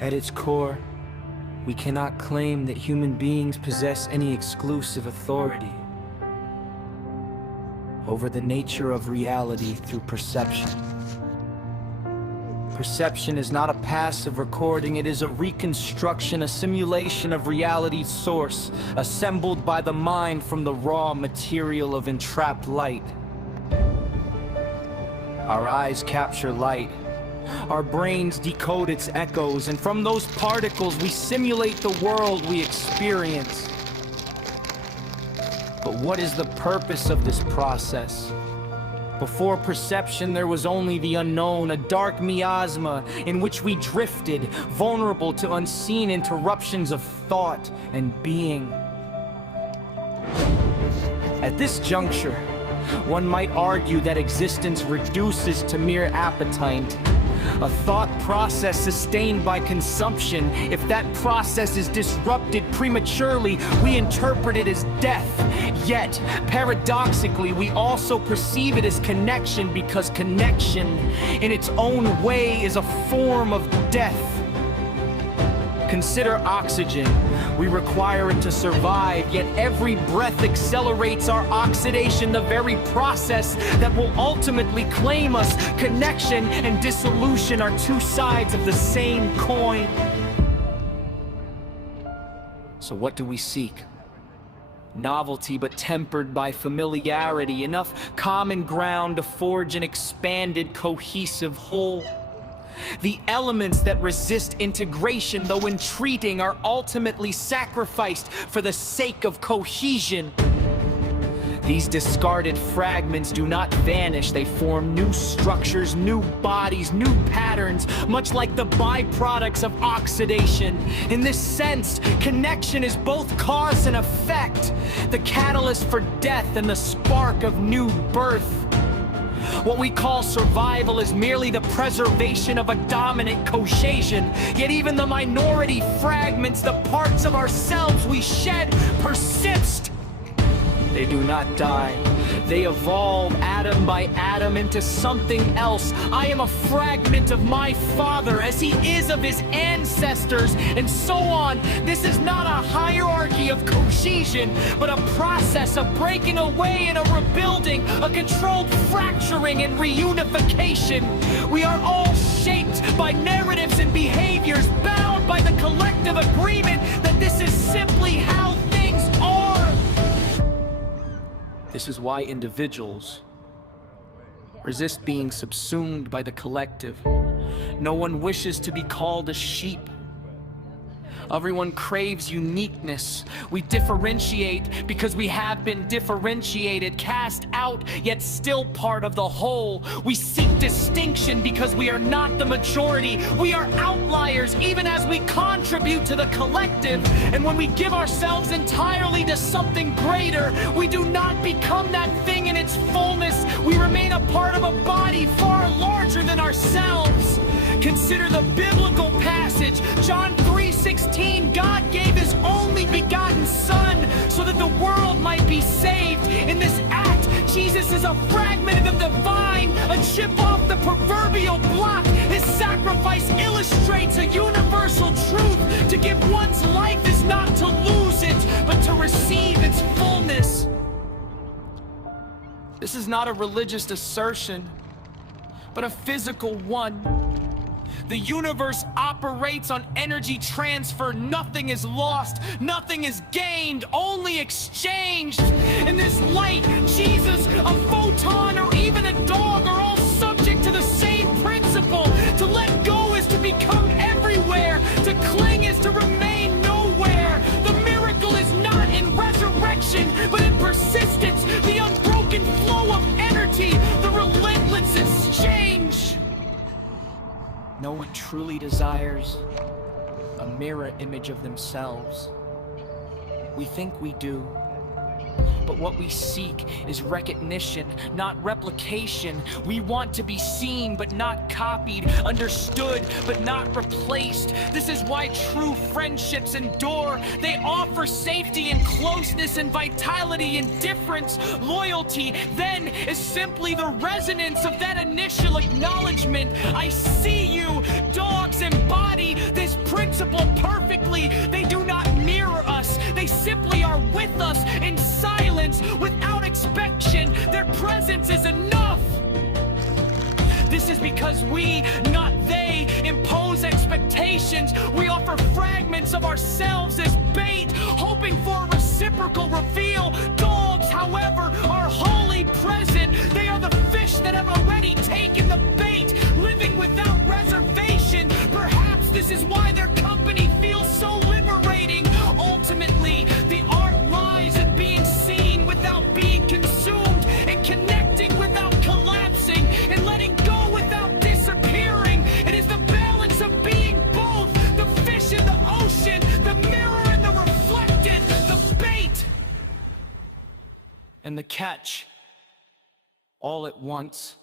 At its core, we cannot claim that human beings possess any exclusive authority over the nature of reality through perception. Perception is not a passive recording, it is a reconstruction, a simulation of reality's source, assembled by the mind from the raw material of entrapped light. Our eyes capture light. Our brains decode its echoes, and from those particles we simulate the world we experience. But what is the purpose of this process? Before perception, there was only the unknown, a dark miasma in which we drifted, vulnerable to unseen interruptions of thought and being. At this juncture, one might argue that existence reduces to mere appetite. A thought process sustained by consumption. If that process is disrupted prematurely, we interpret it as death. Yet, paradoxically, we also perceive it as connection, because connection, in its own way, is a form of death. Consider oxygen. We require it to survive, yet every breath accelerates our oxidation, the very process that will ultimately claim us. Connection and dissolution are two sides of the same coin. So what do we seek? Novelty, but tempered by familiarity, enough common ground to forge an expanded, cohesive whole. The elements that resist integration, though entreating, are ultimately sacrificed for the sake of cohesion. These discarded fragments do not vanish, they form new structures, new bodies, new patterns, much like the byproducts of oxidation. In this sense, connection is both cause and effect, the catalyst for death and the spark of new birth. What we call survival is merely the preservation of a dominant cohesion. Yet even the minority fragments, the parts of ourselves we shed, persist. They do not die. They evolve atom by atom into something else. I am a fragment of my father as he is of his ancestors, and so on. This is not a hierarchy of cohesion, but a process of breaking away and a rebuilding, a controlled fracturing and reunification. We are all shaped by narratives and behaviors, bound by the collective agreement that this is simply how things are. This is why individuals resist being subsumed by the collective. No one wishes to be called a sheep. Everyone craves uniqueness. We differentiate because we have been differentiated, cast out, yet still part of the whole. We seek distinction because we are not the majority. We are outliers even as we contribute to the collective. And when we give ourselves entirely to something greater, we do not become that thing in its fullness. We remain a part of a body far larger than ourselves. Consider the biblical passage, John 3:16. God gave his only begotten Son so that the world might be saved. In this act, Jesus is a fragment of the divine, a chip off the proverbial block. His sacrifice illustrates a universal truth. To give one's life is not to lose it, but to receive its fullness. This is not a religious assertion, but a physical one. The universe operates on energy transfer. Nothing is lost, nothing is gained, only exchanged. In this light, Jesus, a photon, or even a dog are all subject to the same principle. To let go is to become everywhere. To cling is to remain nowhere. The miracle is not in resurrection, but in persistence, the unbroken flow of energy, the relentless exchange. No one truly desires a mirror image of themselves. We think we do. But what we seek is recognition, not replication. We want to be seen but not copied, understood but not replaced. This is why true friendships endure. They offer safety and closeness and vitality and difference. Loyalty then is simply the resonance of that initial acknowledgement. I see you. Dogs embody this principle perfectly. They do not mirror us. They simply are with us in silence, without expectation. Their presence is enough. This is because we, not they, impose expectations. We offer fragments of ourselves as bait, hoping for a reciprocal reveal. Dogs, however, are wholly present. They are the fish that have already taken the bait, living without reservation. Perhaps this is why their company feels so liberating. Ultimately, the art lies in being seen without being consumed, and connecting without collapsing, and letting go without disappearing. It is the balance of being both, the fish in the ocean, the mirror and the reflected, the bait and the catch, all at once.